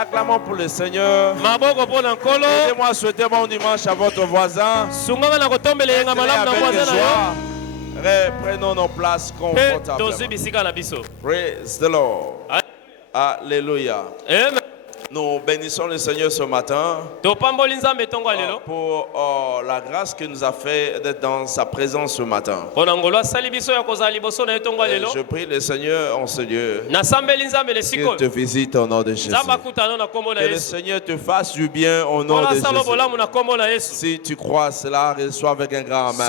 Acclamons pour le Seigneur. Aidez-moi à souhaiter bon dimanche à votre voisin. Prenons nos places confortablement. Praise the Lord. Alléluia. Amen. Nous bénissons le Seigneur ce matin pour la grâce qu'il nous a fait d'être dans sa présence ce matin. Je prie le Seigneur en ce lieu qu'il te visite au nom de Jésus. Que le Seigneur te fasse du bien au nom de Jésus. Si tu crois cela, reçois avec un grand amen.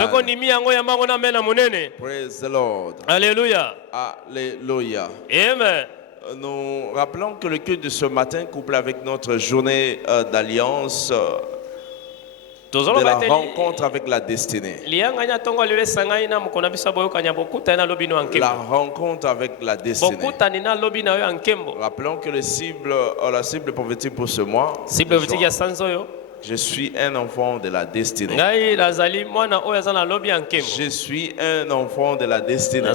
Praise the Lord. Alléluia. Alléluia. Amen. Nous rappelons que le culte de ce matin, couplé avec notre journée d'alliance, de la rencontre avec la destinée. La rencontre avec la destinée. Rappelons que la cible prophétique pour ce mois, je suis un enfant de la destinée. Je suis un enfant de la destinée.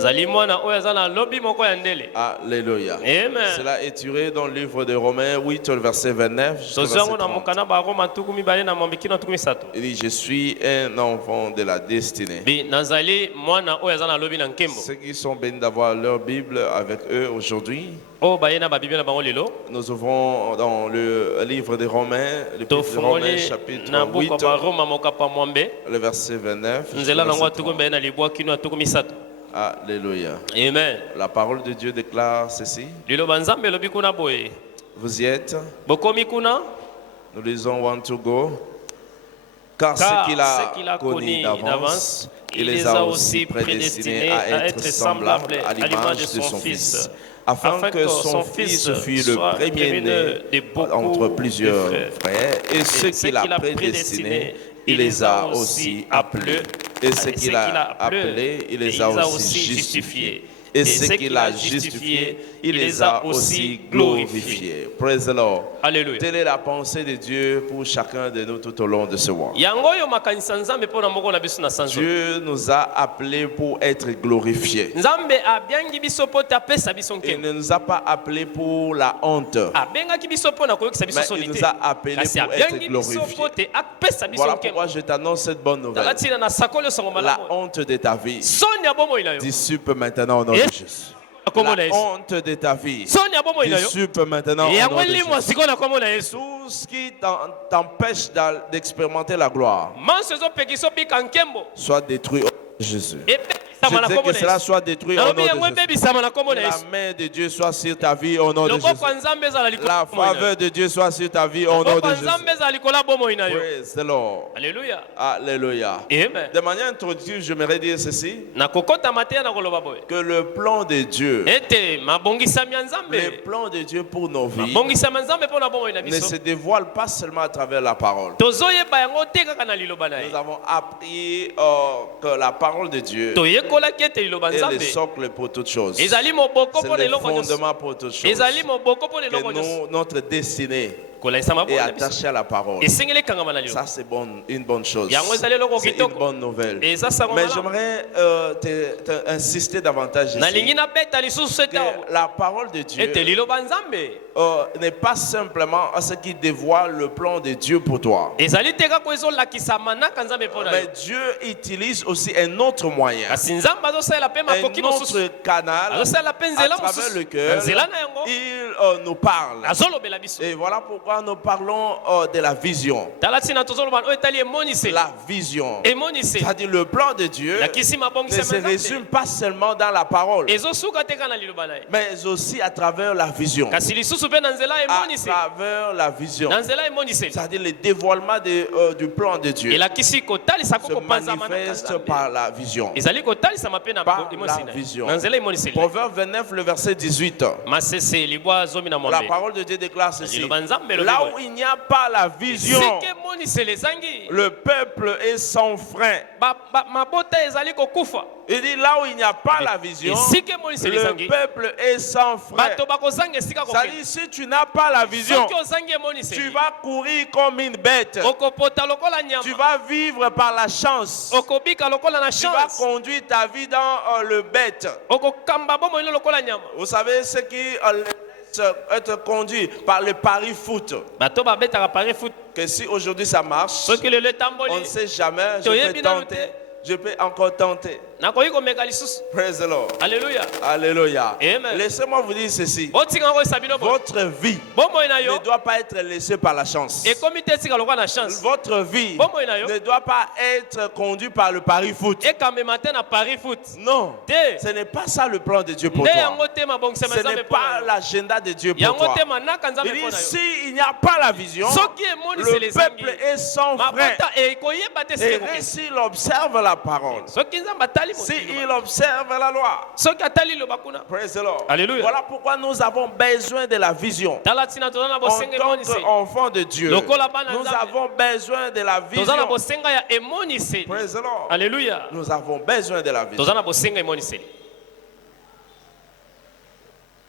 Alléluia. Amen. Cela est tiré dans le livre de Romains 8, verset 29. Il dit, je suis un enfant de la destinée. Ceux qui sont bénis d'avoir leur Bible avec eux aujourd'hui, nous ouvrons dans le livre de Romains, le chapitre 8, le verset 29. Alléluia. Amen. La parole de Dieu déclare ceci. Vous y êtes? Nous lisons 1 to go. Car ce qu'il a connu d'avance, il les a aussi prédestinés à être semblables à l'image de son Fils, afin que son Fils fût le premier-né entre plusieurs frères. Et ceux qu'il a prédestinés, il les a aussi appelés. Et ceux qu'il a appelés, il les a aussi justifiés. Et ceux qu'il a justifiés, il les a aussi glorifiés. Praise the Lord. Alléluia. Telle est la pensée de Dieu pour chacun de nous tout au long de ce mois. Dieu nous a appelés pour être glorifiés. Il ne nous a pas appelés pour la honte, mais il nous a appelés pour être glorifiés. Voilà pourquoi je t'annonce cette bonne nouvelle. La honte de ta vie dissipe maintenant au nom de Jésus. La honte de ta vie dissipe maintenant au nom de Jésus. Tout ce qui t'empêche d'expérimenter la gloire soit détruit au nom de Jésus. Je dis que cela soit détruit au nom de Jésus. La main de Dieu soit sur ta vie au nom de Jésus. La faveur de Dieu soit sur ta vie au nom de Jésus. Praise the Lord. Alléluia. Alléluia. Amen. De manière introductive, j'aimerais dire ceci. Que le plan de Dieu, le plan de Dieu pour nos vies ne se dévoile pas seulement à travers la parole. Nous avons appris que la parole de Dieu est le socle pour toutes choses. C'est le fondement pour toutes choses. Que notre destinée est attaché à la parole. Ça, c'est une bonne chose. C'est une bonne nouvelle. Mais j'aimerais insister davantage ici. Que la parole de Dieu n'est pas simplement ce qui dévoile le plan de Dieu pour toi. Mais Dieu utilise aussi un autre moyen, un autre canal à travers lequel il nous parle. Et voilà pourquoi nous parlons de la vision. La vision, c'est-à-dire le plan de Dieu, ne se résume pas seulement dans la parole, mais aussi à travers la vision. À travers la vision, c'est-à-dire le dévoilement du plan de Dieu se manifeste par la vision. Par la vision. Proverbe 29, le verset 18. La parole de Dieu déclare ceci. Là où il n'y a pas la vision, le peuple est sans frein. Il dit là où il n'y a pas la vision, le peuple est sans frein. C'est-à-dire si tu n'as pas la vision, tu vas courir comme une bête. Tu vas vivre par la chance. Tu vas conduire ta vie dans le bête. Vous savez ce qui être conduit par le pari foot. Que si aujourd'hui ça marche, on ne sait jamais, je peux encore tenter. Praise the Lord. Alléluia. Alléluia. Amen. Laissez-moi vous dire ceci. Votre vie ne doit pas être laissée par la chance. Votre vie ne doit pas être conduite par le pari foot. Non. Ce n'est pas ça le plan de Dieu pour toi. Ce n'est pas l'agenda de Dieu pour toi. Il dit, s'il n'y a pas la vision, le peuple est sans frein. Et s'il observe la parole, s'il observe la loi. Praise the Lord. Alléluia. Voilà pourquoi nous avons besoin de la vision. En tant qu'enfants de Dieu, nous avons besoin de la vision. Praise the Lord. Alléluia. Nous avons besoin de la vision.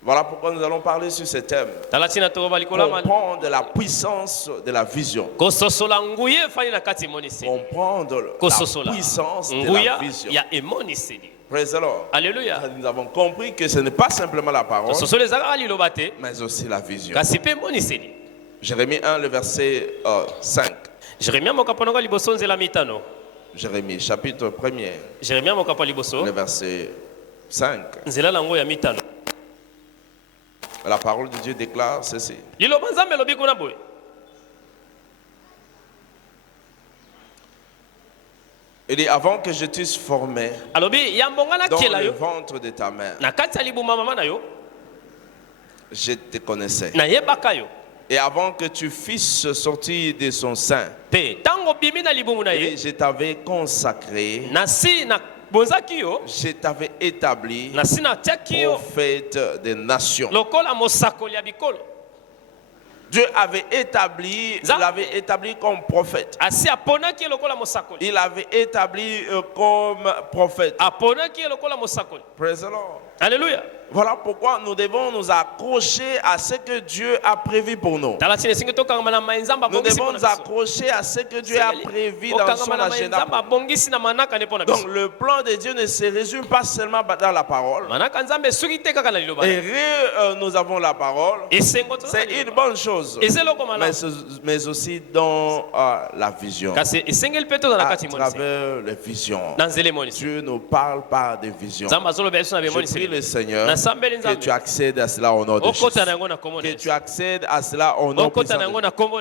Voilà pourquoi nous allons parler sur ce thème. Comprendre la puissance de la vision. Comprendre la puissance de la vision. Praise the Lord. Alléluia. Nous avons compris que ce n'est pas simplement la parole, mais aussi la vision. Jérémie 1, le verset 5. Jérémie, chapitre 1er, le verset 5. La parole de Dieu déclare ceci. Il dit, avant que je t'eusse formé dans le ventre de ta mère, je te connaissais. Et avant que tu fisses sortir de son sein, je t'avais consacré, je t'avais établi prophète des nations. Dieu avait établi, il l'avait établi comme prophète. Il l'avait établi comme prophète. Praise the Lord. Alléluia. Voilà pourquoi nous devons nous accrocher à ce que Dieu a prévu pour nous. Nous devons nous accrocher à ce que Dieu a prévu dans son agenda. Donc le plan de Dieu ne se résume pas seulement dans la parole. Et nous avons la parole. C'est une bonne chose. Mais aussi dans la vision. À travers les visions. Dieu nous parle par des visions. Je prie le Seigneur que tu accèdes à cela au nom de Jésus. Que tu accèdes à cela au nom de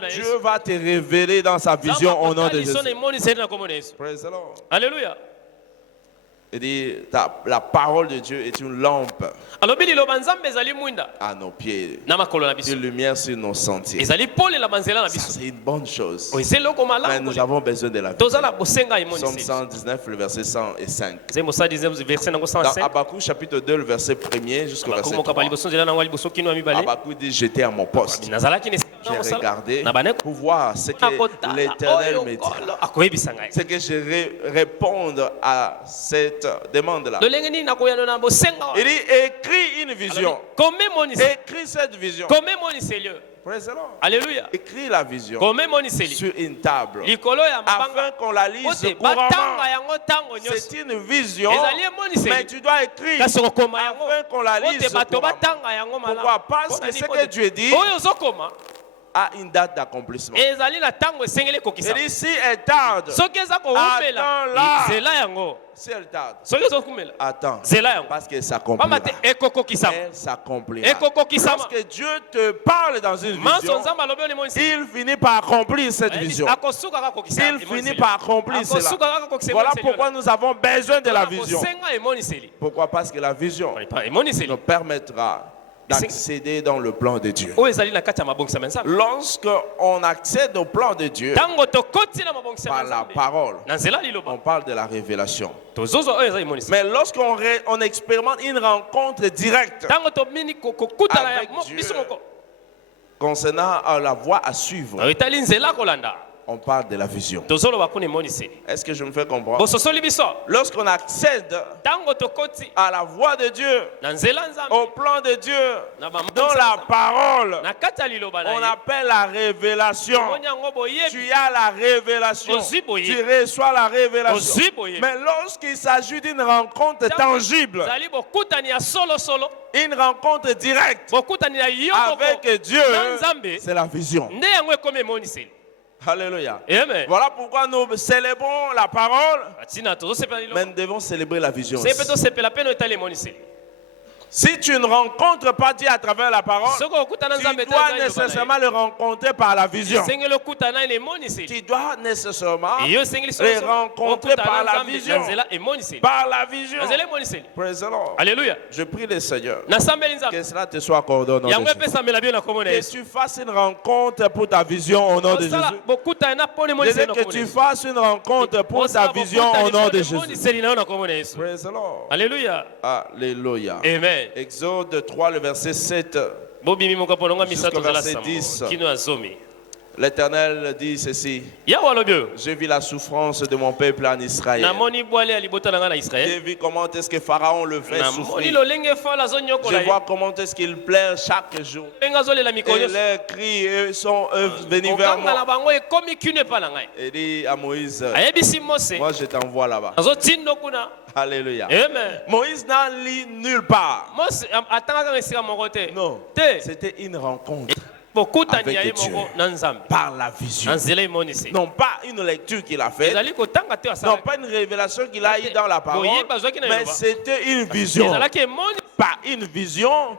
Jésus. Dieu va te révéler dans sa vision au nom de Jésus. Praise the Lord. Alléluia. Il dit, la parole de Dieu est une lampe à nos pieds, une lumière sur nos sentiers. Ça, c'est une bonne chose. Mais nous avons besoin de la vision. Psaume 119, le verset 105. Dans Habakkuk chapitre 2, le verset 1er jusqu'au verset 3. Habakkuk dit, j'étais à mon poste. J'ai regardé pour voir ce que l'Éternel me dit. C'est que je réponde à cette demande-là. Il dit, écris une vision. Écris cette vision. Praise the Lord. Alléluia. Écris la vision sur une table afin qu'on la lise couramment. C'est une vision, mais tu dois écrire afin qu'on la lise couramment. Pourquoi? Parce que ce que Dieu dit a une date d'accomplissement. Et si elle tarde, attends-la. Si elle tarde, attends, parce qu'elle s'accomplira. Elle s'accomplira. Lorsque Dieu te parle dans une vision, il finit par accomplir cette vision. Il finit par accomplir cela. Voilà pourquoi nous avons besoin de la vision. Pourquoi? Parce que la vision nous permettra d'accéder dans le plan de Dieu. Lorsqu'on accède au plan de Dieu par la parole, on parle de la révélation. Mais lorsqu'on expérimente une rencontre directe avec Dieu concernant la voie à suivre, on parle de la vision. Est-ce que je me fais comprendre? Lorsqu'on accède à la voix de Dieu, au plan de Dieu, dans la parole, on appelle la révélation. Tu as la révélation. Tu reçois la révélation. Mais lorsqu'il s'agit d'une rencontre tangible, une rencontre directe avec Dieu, c'est la vision. Alléluia. Amen. Voilà pourquoi nous célébrons la parole, mais nous devons célébrer la vision aussi. Si tu ne rencontres pas Dieu à travers la parole, tu dois nécessairement le rencontrer par la vision. Tu dois nécessairement le rencontrer par la vision. Par la vision. Praise the Lord. Alléluia. Je prie le Seigneur que cela te soit accordé au nom de Jésus. Que tu fasses une rencontre pour ta vision au nom de Jésus. Que tu fasses une rencontre pour ta vision au nom de Jésus. Praise the Lord. Alléluia. Alléluia. Amen. Exode 3, le verset 7 jusqu'au verset 10. L'Éternel dit ceci: j'ai vu la souffrance de mon peuple en Israël. J'ai vu comment est-ce que Pharaon le fait souffrir. Je vois comment est-ce qu'il pleure chaque jour. Et leurs cris sont venus vers moi. Et dit à Moïse: moi je t'envoie là-bas. Alléluia. Amen. Moïse n'a lu nulle part. Non, c'était une rencontre avec Dieu par la vision. Non pas une lecture qu'il a faite, non pas une révélation qu'il a eue dans la parole, mais c'était une vision. Pas une vision,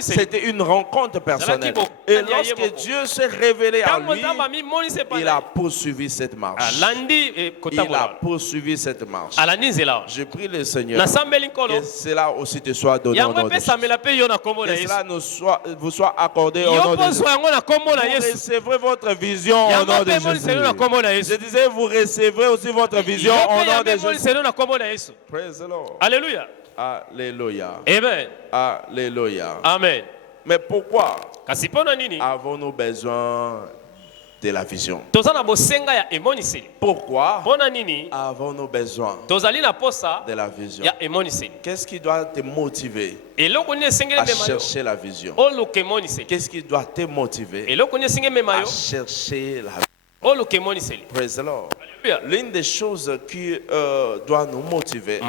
c'était une rencontre personnelle. Et lorsque Dieu s'est révélé à lui, il a poursuivi cette marche. Il a poursuivi cette marche. Je prie le Seigneur que cela aussi te soit donné au nom de Jésus. Que cela vous soit accordé au nom de Jésus. Vous recevrez votre vision au nom de Jésus. Je disais, vous recevrez aussi votre vision au nom de Jésus. Praise the Lord. Alléluia. Alléluia. Amen. Alléluia. Amen. Mais pourquoi avons-nous besoin de la vision? Pourquoi avons-nous besoin de la vision? Qu'est-ce qui doit te motiver à chercher la vision? Qu'est-ce qui doit te motiver à chercher la vision? Praise the Lord. L'une des choses qui doit nous motiver,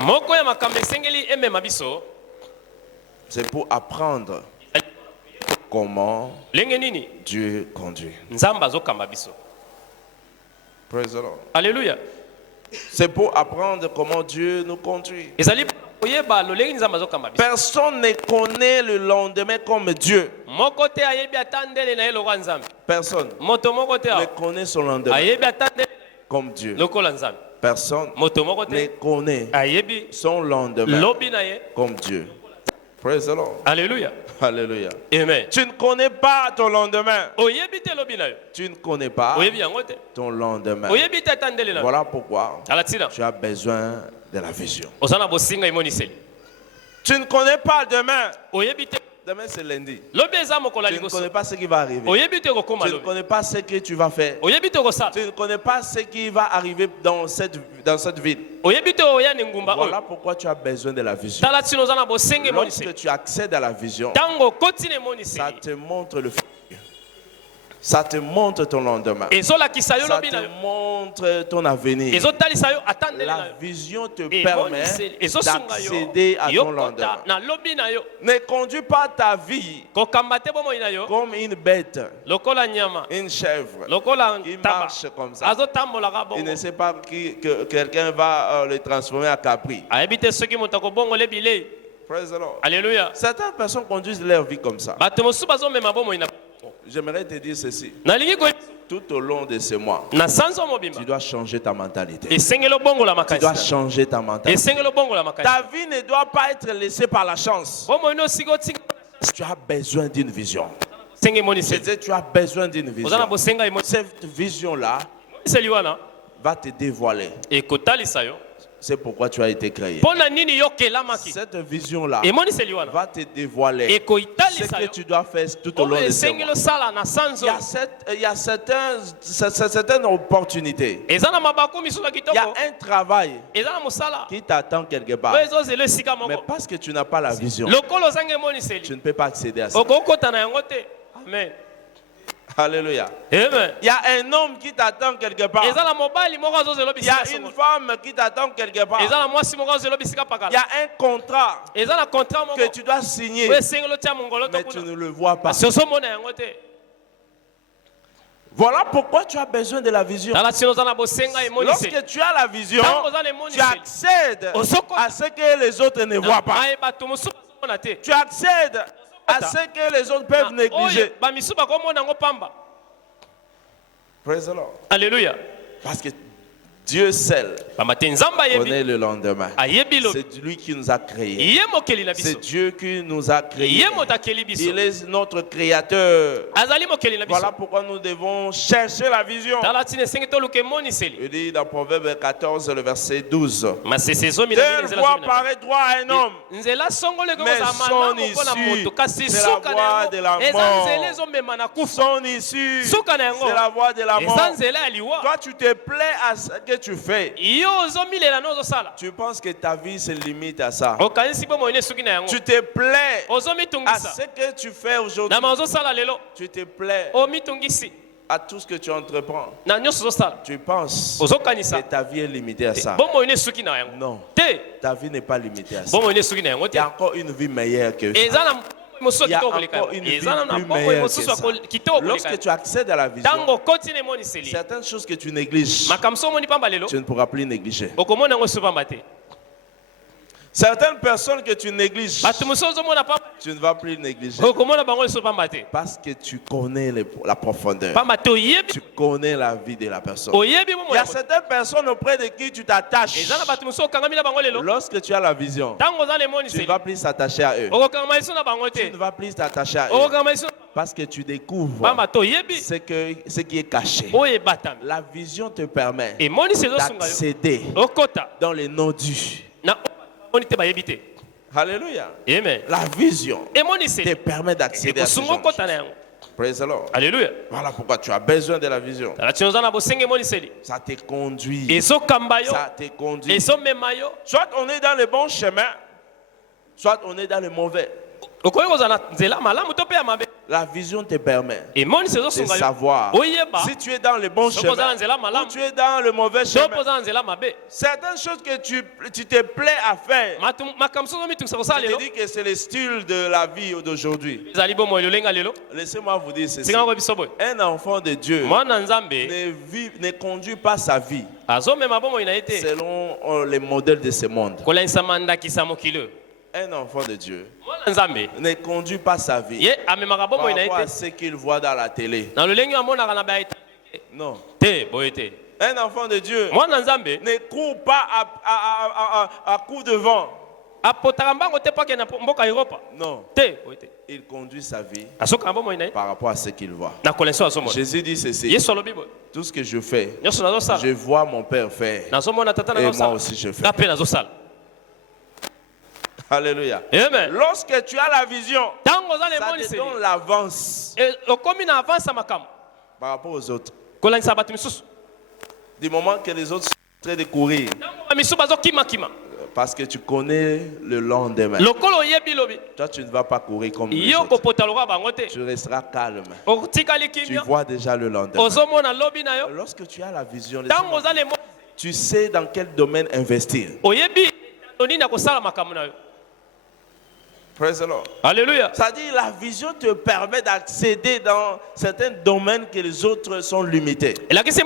c'est pour apprendre comment Dieu conduit. Praise the Lord. Alléluia. C'est pour apprendre comment Dieu nous conduit. Personne ne connaît le lendemain comme Dieu. Personne ne connaît son lendemain comme Dieu. Personne ne connaît son lendemain comme Dieu. Praise the Lord. Alléluia. Alléluia. Amen. Tu ne connais pas ton lendemain. Tu ne connais pas ton lendemain. Voilà pourquoi tu as besoin de la vision. Tu ne connais pas demain. Demain c'est lundi. Tu ne connais pas ce qui va arriver. Tu ne connais pas ce que tu vas faire. Tu ne connais pas ce qui va arriver dans cette ville. Voilà pourquoi tu as besoin de la vision. Lorsque tu accèdes à la vision, ça te montre le futur. Ça te montre ton lendemain. Ça te montre ton avenir. La vision te permet d'accéder à ton lendemain. Ne conduis pas ta vie comme une bête, une chèvre qui marche comme ça. Il ne sait pas que quelqu'un va le transformer en capri. Praise the Lord. Alléluia. Certaines personnes conduisent leur vie comme ça. J'aimerais te dire ceci. Tout au long de ce mois, tu dois changer ta mentalité. Tu dois changer ta mentalité. Ta vie ne doit pas être laissée par la chance. Tu as besoin d'une vision. Tu as besoin d'une vision. Cette vision-là va te dévoiler C'est pourquoi tu as été créé. Cette vision-là va te dévoiler ce que tu dois faire tout au long de ce mois. Il y a certaines opportunités. Il y a un travail qui t'attend quelque part. Mais parce que tu n'as pas la vision, tu ne peux pas accéder à ça. Amen. Alléluia. Amen. Il y a un homme qui t'attend quelque part. Il y a une femme qui t'attend quelque part. Il y a un contrat que tu dois signer, mais tu ne le vois pas. Voilà pourquoi tu as besoin de la vision. Lorsque tu as la vision, tu accèdes à ce que les autres ne voient pas. Tu accèdes à ce que les autres peuvent négliger. Praise the Lord. Alléluia. Parce que Dieu seul connaît le lendemain. C'est lui qui nous a créés. C'est Dieu qui nous a créés. Il est notre créateur. Voilà pourquoi nous devons chercher la vision. Il dit dans Proverbe 14, le verset 12. Telle voix paraît droit à un homme, mais son issue, c'est la voie de la mort. Son issue, c'est la voie de la mort. Toi, tu te plais à ce que tu fais. Tu penses que ta vie se limite à ça. Tu te plais à ce que tu fais aujourd'hui. Tu te plais à tout ce que tu entreprends. Tu penses que ta vie est limitée à ça. Non, ta vie n'est pas limitée à ça. Il y a encore une vie meilleure que ça. Il y a encore une vie plus meilleure que ça. Lorsque tu accèdes à la vision, certaines choses que tu négliges, tu ne pourras plus négliger. Certaines personnes que tu négliges, tu ne vas plus négliger. Parce que tu connais la profondeur. Tu connais la vie de la personne. Il y a certaines personnes auprès de qui tu t'attaches. Lorsque tu as la vision, tu ne vas plus t'attacher à eux. Tu ne vas plus t'attacher à eux. Parce que tu découvres ce qui est caché. La vision te permet d'accéder dans les non-dits. Alléluia. Amen. La vision te permet d'accéder à ce genre de choses. Praise the Lord. Alléluia. Voilà pourquoi tu as besoin de la vision. Ça te conduit. Ça te conduit. Soit on est dans le bon chemin, soit on est dans le mauvais. La vision te permet de savoir si tu es dans le bon chemin ou tu es dans le mauvais chemin. Certaines choses que tu te plais à faire, je te dis que c'est le style de la vie d'aujourd'hui. Laissez-moi vous dire ceci. Un enfant de Dieu ne conduit pas sa vie selon les modèles de ce monde. Un enfant de Dieu ne conduit pas sa vie par rapport à ce qu'il voit dans la télé. Non. Un enfant de Dieu ne court pas à coup de vent. Non. Il conduit sa vie par rapport à ce qu'il voit. Jésus dit ceci. Tout ce que je fais, je vois mon Père faire. Et moi aussi je fais. Alléluia. Amen. Lorsque tu as la vision, ça te donne l'avance par rapport aux autres. Du moment que les autres sont en train de courir, parce que tu connais le lendemain. Toi, tu ne vas pas courir comme les autres. Tu resteras calme. Tu vois déjà le lendemain. Lorsque tu as la vision, tu sais dans quel domaine investir. Praise the Lord. Alléluia. Ça dit la vision te permet d'accéder dans certains domaines que les autres sont limités. Ésaïe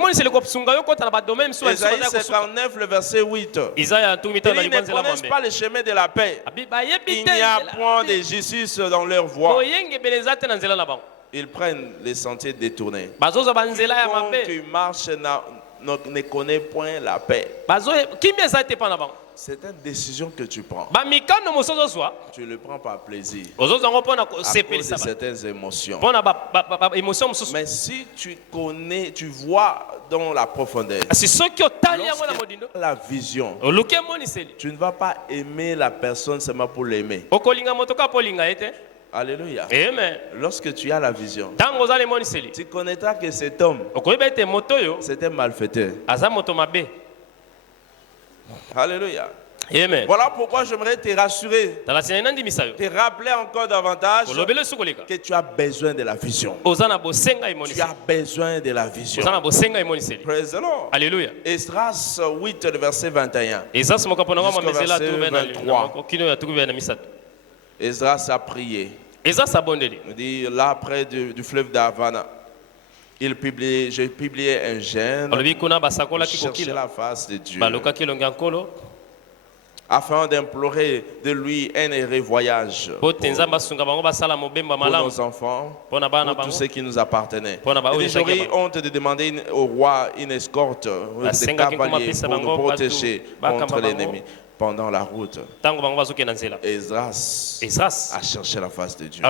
59, le verset 8. Ils ne connaissent pas le chemin de la paix. Il n'y a point de justice dans leur voie. Ils prennent les sentiers détournés. Quiconque marche ne connaît point la paix. C'est une décision que tu prends. Tu le prends par plaisir. À cause de certaines émotions. Mais si tu connais, tu vois dans la profondeur, la vision, tu ne vas pas aimer la personne seulement pour l'aimer. Alléluia. Amen. Lorsque tu as la vision, tu connaîtras que cet homme, c'est un malfaiteur. Alléluia. Amen. Voilà pourquoi j'aimerais te rassurer, te rappeler encore davantage que tu as besoin de la vision. Tu as besoin de la vision. Praise the Lord. Alléluia. Esdras 8, le verset 21. Esdras a prié. Il dit là près du fleuve d'Havana. J'ai publié un gène. Chercher la face de Dieu. Afin d'implorer de lui un heureux voyage pour nos enfants, pour tous ceux qui nous appartenaient. J'aurais honte de demander au roi une escorte, des cavaliers pour nous protéger contre l'ennemi pendant la route. Esdras a cherché la face de Dieu.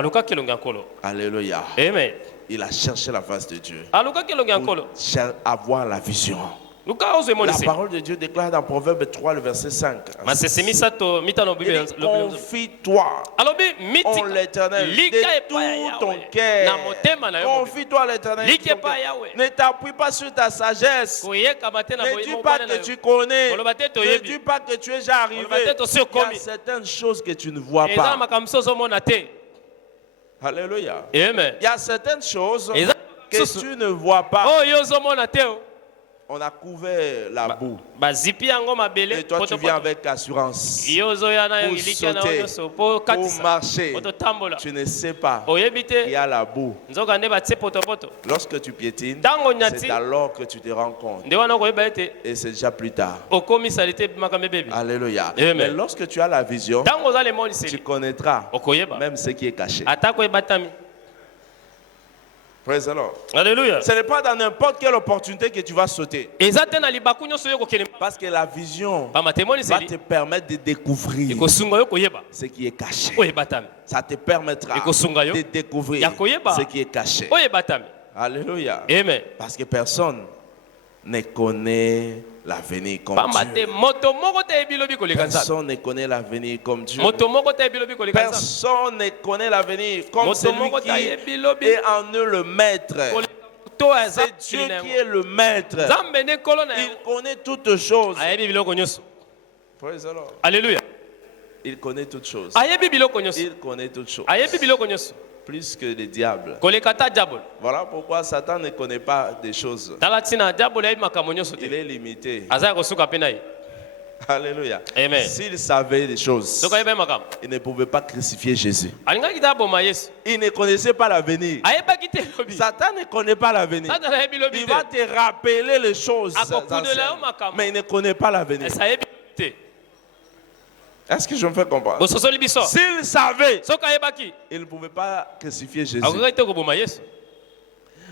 Alléluia. Amen. Il a cherché la face de Dieu pour avoir la vision. La parole de Dieu déclare dans Proverbe 3, le verset 5. Confie-toi en l'Éternel de tout ton cœur. Confie-toi en l'Éternel. Ne t'appuie pas sur ta sagesse. Ne dis pas que tu connais. Ne dis pas que tu es déjà arrivé. Il y a certaines choses que tu ne vois pas. Alléluia. Amen. Il y a certaines choses que tu ne vois pas. On a couvert la boue. Et toi, tu viens avec assurance. Pour sauter, pour marcher. Tu ne sais pas. Il y a la boue. Lorsque tu piétines, c'est alors que tu te rends compte. Et c'est déjà plus tard. Alléluia. Mais lorsque tu as la vision, tu connaîtras même ce qui est caché. Praise the Lord. Alléluia. Ce n'est pas dans n'importe quelle opportunité que tu vas sauter. Parce que la vision va te permettre de découvrir ce qui est caché. Ça te permettra de découvrir ce qui est caché. Alléluia. Amen. Parce que personne ne connaît l'avenir comme Dieu. Personne ne connaît l'avenir comme Dieu. Personne ne connaît l'avenir comme celui qui est en eux le maître. C'est Dieu qui est le maître. Il connaît toutes choses. Praise the Lord. Alléluia. Il connaît toutes choses. Il connaît toutes choses. Plus que le diable. Voilà pourquoi Satan ne connaît pas des choses. Il est limité. Alléluia. Amen. S'il savait des choses, il ne pouvait pas crucifier Jésus. Il ne connaissait pas l'avenir. Satan ne connaît pas l'avenir. Il va te rappeler les choses anciennes, mais il ne connaît pas l'avenir. Est-ce que je me fais comprendre? S'il savait, il ne pouvait pas crucifier Jésus.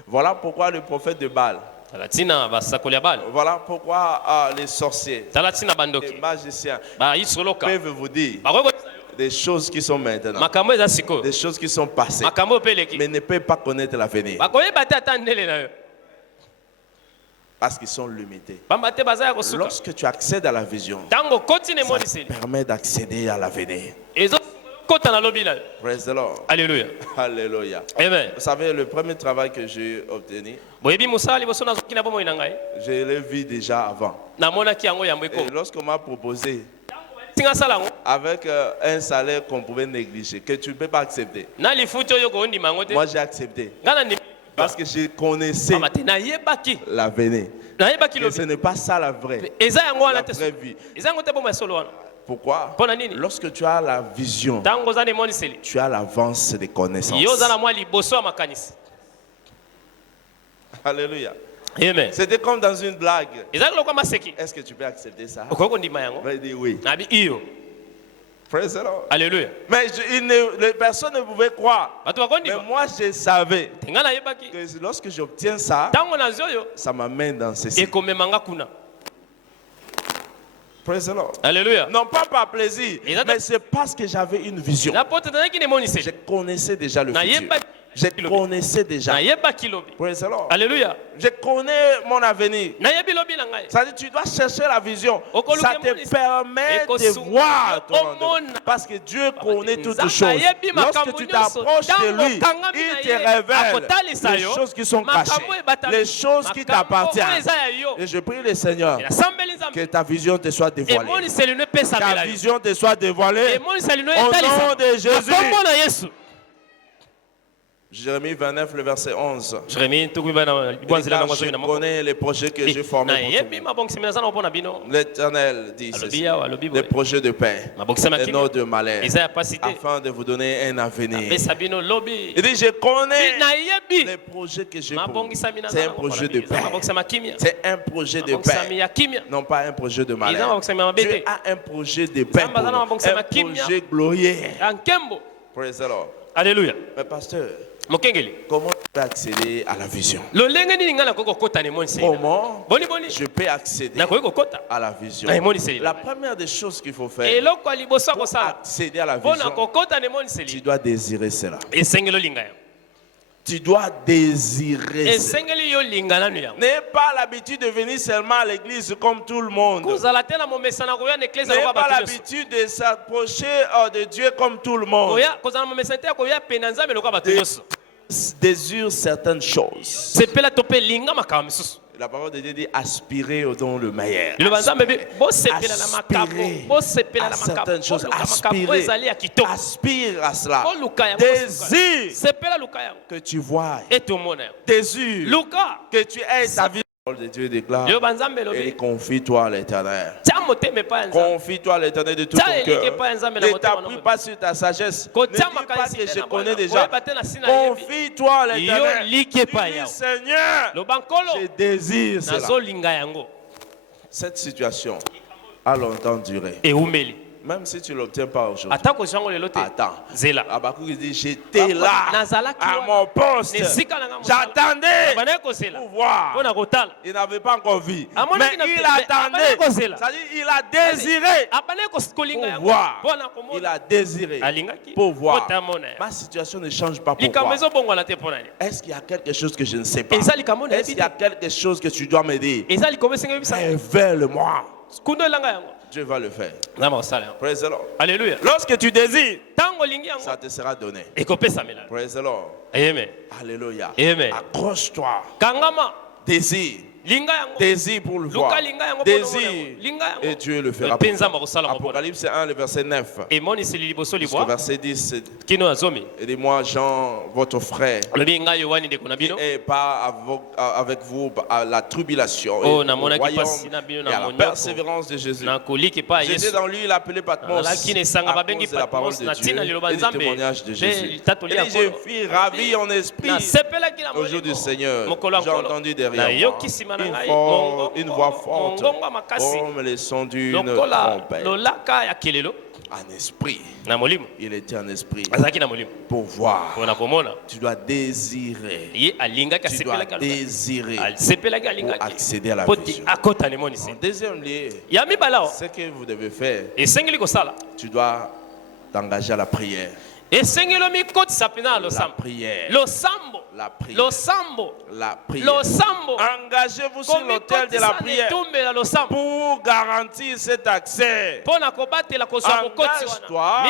Voilà pourquoi le prophète de Baal, voilà pourquoi les sorciers, les magiciens peuvent vous dire des choses qui sont maintenant, des choses qui sont passées, mais ne peuvent pas connaître l'avenir. Parce qu'ils sont limités. Lorsque tu accèdes à la vision, ça permet d'accéder à l'avenir. Praise the Lord. Alléluia. Alléluia. Amen. Vous savez, le premier travail que j'ai obtenu, je l'ai vu déjà avant. Et lorsqu'on m'a proposé avec un salaire qu'on pouvait négliger, que tu ne peux pas accepter, moi j'ai accepté. Parce que je connaissais l'avenir. Que ce n'est pas ça la vraie vie. Pourquoi? Lorsque tu as la vision, tu as l'avance des connaissances. Alléluia. C'était comme dans une blague. Est-ce que tu peux accepter ça? Il dit oui. Praise the Lord. Alléluia. Mais les personnes ne pouvaient croire. Mais moi, je savais que lorsque j'obtiens ça, ça m'amène dans ceci. Praise the Lord. Alléluia. Non pas par plaisir, mais c'est parce que j'avais une vision. Je connaissais déjà le futur. Je connaissais déjà. Praise the Lord. Alléluia. Je connais mon avenir. Ça dit, tu dois chercher la vision. Ça te permet de voir ton lendemain. Parce que Dieu connaît toutes choses. Lorsque tu t'approches de lui, il te révèle les choses qui sont cachées, les choses qui t'appartiennent. Et je prie le Seigneur que ta vision te soit dévoilée. Ta vision te soit dévoilée au nom de Jésus. Jérémie 29, le verset 11. Je connais les projets que j'ai formés pour vous. L'Éternel dit ceci, des projets de paix et non de malheur, afin de vous donner un avenir. Il dit, je connais les projets que j'ai pour vous. C'est un projet de paix. C'est un projet de paix, non pas un projet de malheur. Dieu a un projet de paix pour nous, un projet glorieux. Praise the Lord. Alléluia. Mais pasteur, comment je peux accéder à la vision? Comment je peux accéder à la vision? La première des choses qu'il faut faire pour accéder à la vision, tu dois désirer cela. Tu dois désirer cela. N'ayez pas l'habitude de venir seulement à l'église comme tout le monde. N'ayez pas l'habitude de s'approcher de Dieu comme tout le monde. Désire certaines choses. La parole de Dieu dit aspirer au don le meilleur. Aspirer à certaines choses. Aspire à cela. Désire que tu vois. Désire que tu aies ta vie. La parole de Dieu déclare et confie-toi à l'Éternel. Confie-toi à l'Éternel de tout ton cœur. Ne t'appuie pas sur ta sagesse. Ne dis pas que je connais déjà. Confie-toi à l'Éternel. Dis, Seigneur, je désire cela. Cette situation a longtemps duré. Même si tu ne l'obtiens pas aujourd'hui. Attends. Habakkuk dit, j'étais là à mon poste. J'attendais pour voir. Il n'avait pas encore vu. Mais il attendait. C'est-à-dire il a désiré pour voir. Il a désiré pour voir. Ma situation ne change pas. Pourquoi? Est-ce qu'il y a quelque chose que je ne sais pas? Est-ce qu'il y a quelque chose que tu dois me dire? Révèle-moi. Dieu va le faire. Praise the Lord. Alléluia. Lorsque tu désires, ça te sera donné. Praise the Lord. Amen. Alléluia. Amen. Accroche-toi. Désire. Désir pour le voir. Désir. Et Dieu le fera. Apocalypse 1, le verset 9. Jusqu'au verset 10. Et dis-moi, Jean, votre frère, et pas avec vous à la tribulation, et au royaume, et à la persévérance de Jésus. J'étais dans lui, il appelait Patmos, à cause de la parole de Dieu et du témoignage de Jésus. Et je fus ravi en esprit au jour du Seigneur. J'ai entendu derrière moi une voix forte, comme les sons d'une trompette. En esprit. Il était en esprit. Pour voir. Tu dois désirer. Tu dois désirer pour accéder à la vision. En deuxième lieu, ce que vous devez faire, tu dois t'engager à la prière. La prière. La prière. Engagez-vous sur l'autel de la prière pour garantir cet accès. Engage-toi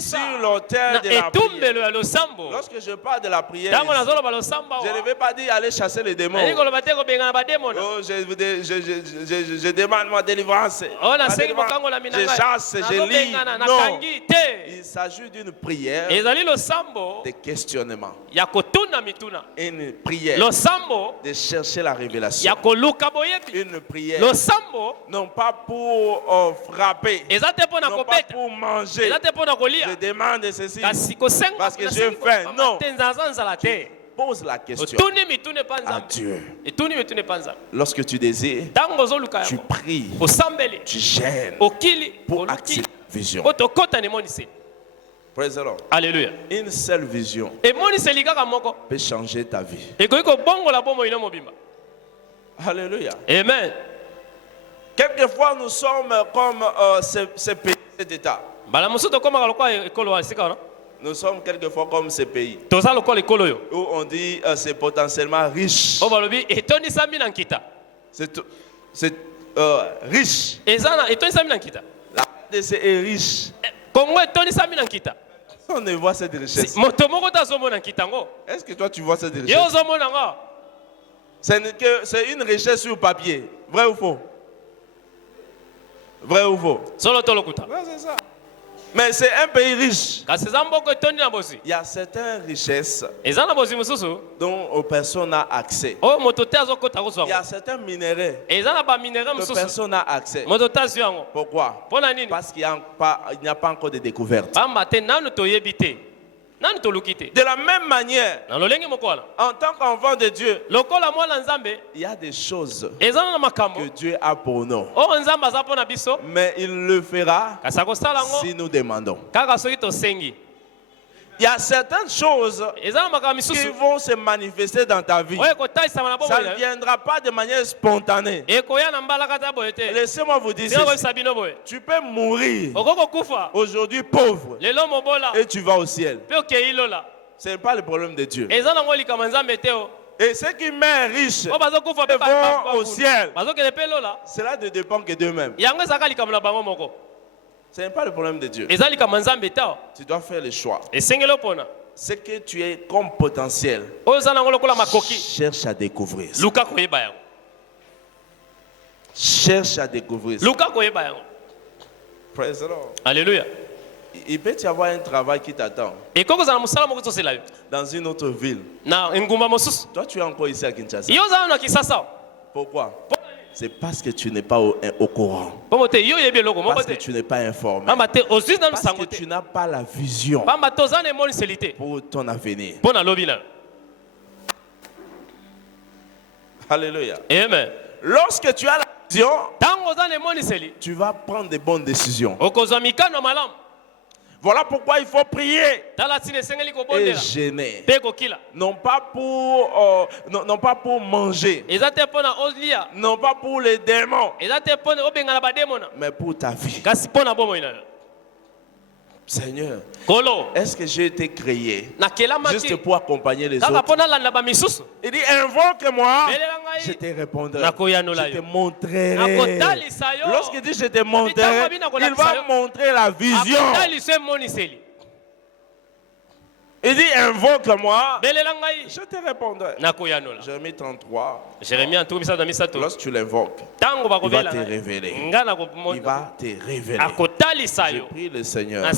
sur l'autel de la prière. Lorsque je parle de la prière, je ne vais pas dire aller chasser les démons. Oh, je demande ma délivrance. Je chasse, je lis. Non. Il s'agit d'une prière de questionnement. Une prière de chercher la révélation. Une prière non pas pour frapper, non pas pour manger. Je demande ceci parce que j'ai faim. Non. Pose la question à Dieu. Lorsque tu désires, tu pries, tu gênes pour accéder à la vision. Praise the Lord. Alléluia. Une seule vision peut changer ta vie. Alléluia. Amen. Quelquefois, nous sommes comme ces pays, cet État. Nous sommes quelquefois comme ces pays où on dit c'est potentiellement riche. C'est riche. La RDC est riche. On ne voit cette richesse. Est-ce que toi tu vois cette richesse? C'est une richesse sur papier. Vrai ou faux? Vrai ou faux? Ouais, c'est ça. Mais c'est un pays riche. Il y a certaines richesses dont personne n'a accès. Il y a certains minéraux que personne n'a accès. Pourquoi? Parce qu'il n'y a pas encore de découverte. De la même manière, en tant qu'enfant de Dieu, il y a des choses que Dieu a pour nous. Mais il le fera si nous demandons. Il y a certaines choses qui vont se manifester dans ta vie. Ça ne viendra pas de manière spontanée. Laissez-moi vous dire ceci. Tu peux mourir aujourd'hui pauvre et tu vas au ciel. Ce n'est pas le problème de Dieu. Et ceux qui meurent riches vont au ciel. Cela ne dépend que d'eux-mêmes. Ce n'est pas le problème de Dieu. Tu dois faire le choix. Ce que tu es comme potentiel, cherche à découvrir. Cherche à découvrir. Praise the Lord. Alléluia. Il peut y avoir un travail qui t'attend dans une autre ville. Toi, tu es encore ici à Kinshasa. Pourquoi? C'est parce que tu n'es pas au courant. Parce que tu n'es pas informé. Parce que tu n'as pas la vision pour ton avenir. Alléluia. Amen. Lorsque tu as la vision, tu vas prendre des bonnes décisions. Voilà pourquoi il faut prier et jeûner. Non pas pour manger, non pas pour les démons, mais pour ta vie. Seigneur, est-ce que j'ai été créé juste pour accompagner les autres? Il dit, invoque-moi, je te répondrai, je te montrerai. Lorsqu'il dit je te montrerai, il va montrer la vision. Il dit, invoque-moi, je te répondrai. Jérémie 33. Lorsque tu l'invoques, il va te révéler. Il va te révéler. Je prie le Seigneur que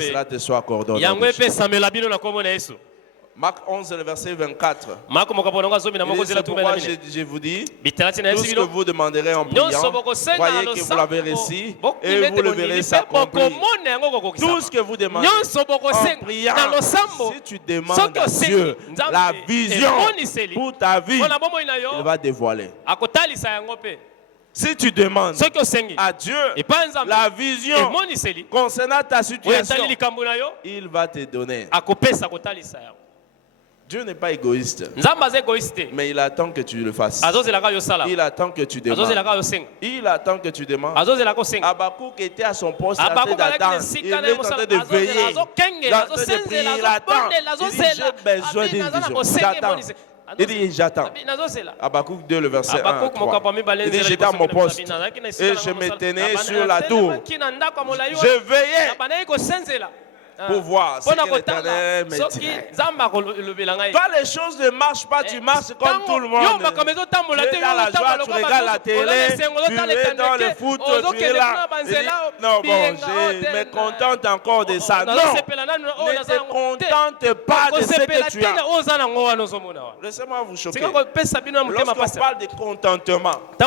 cela te soit accordé. Marc 11, le verset 24. C'est pourquoi je vous dis, tout ce que vous demanderez en priant, croyez que vous l'avez reçu et vous le verrez s'accomplir. Tout ce que vous demandez en priant, si tu demandes à Dieu la vision pour ta vie, il va dévoiler. Si tu demandes à Dieu la vision concernant ta situation, il va te donner. Dieu n'est pas égoïste, mais il attend que tu le fasses. Il attend que tu demandes. Il attend que tu demandes. Habakkuk était à son poste en train d'attendre. Il est en train de veiller, en train de prier. Il attend. Il dit, j'ai besoin d'une vision. J'attends. Il dit, j'attends. Habakkuk 2, le verset 1. Il dit, j'étais à mon poste et je me tenais sur la tour. Je veillais pour voir ce que l'Éternel me dirait. Toi, les choses ne marchent pas, tu marches comme tout le monde. Tu es dans la joie, tu regardes la télé, tu es dans le foot, tu es là. Non, bon, je me contente encore de ça. Non, ne te contente pas de ce que tu as. Laissez-moi vous choquer. Lorsqu'on parle de contentement, ce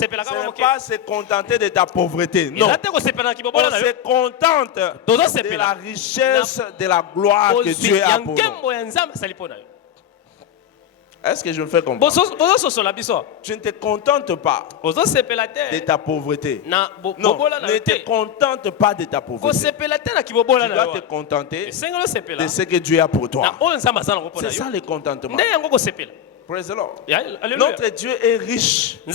n'est pas se contenter de ta pauvreté. Non, on se contente de la richesse, de la gloire que Dieu a pour nous. Est-ce que je me fais comprendre? Tu ne te contentes pas de ta pauvreté. Non, ne te contente pas de ta pauvreté. Tu dois te contenter de ce que Dieu a pour toi. C'est ça le contentement. Praise the Lord. Notre Dieu est riche. Et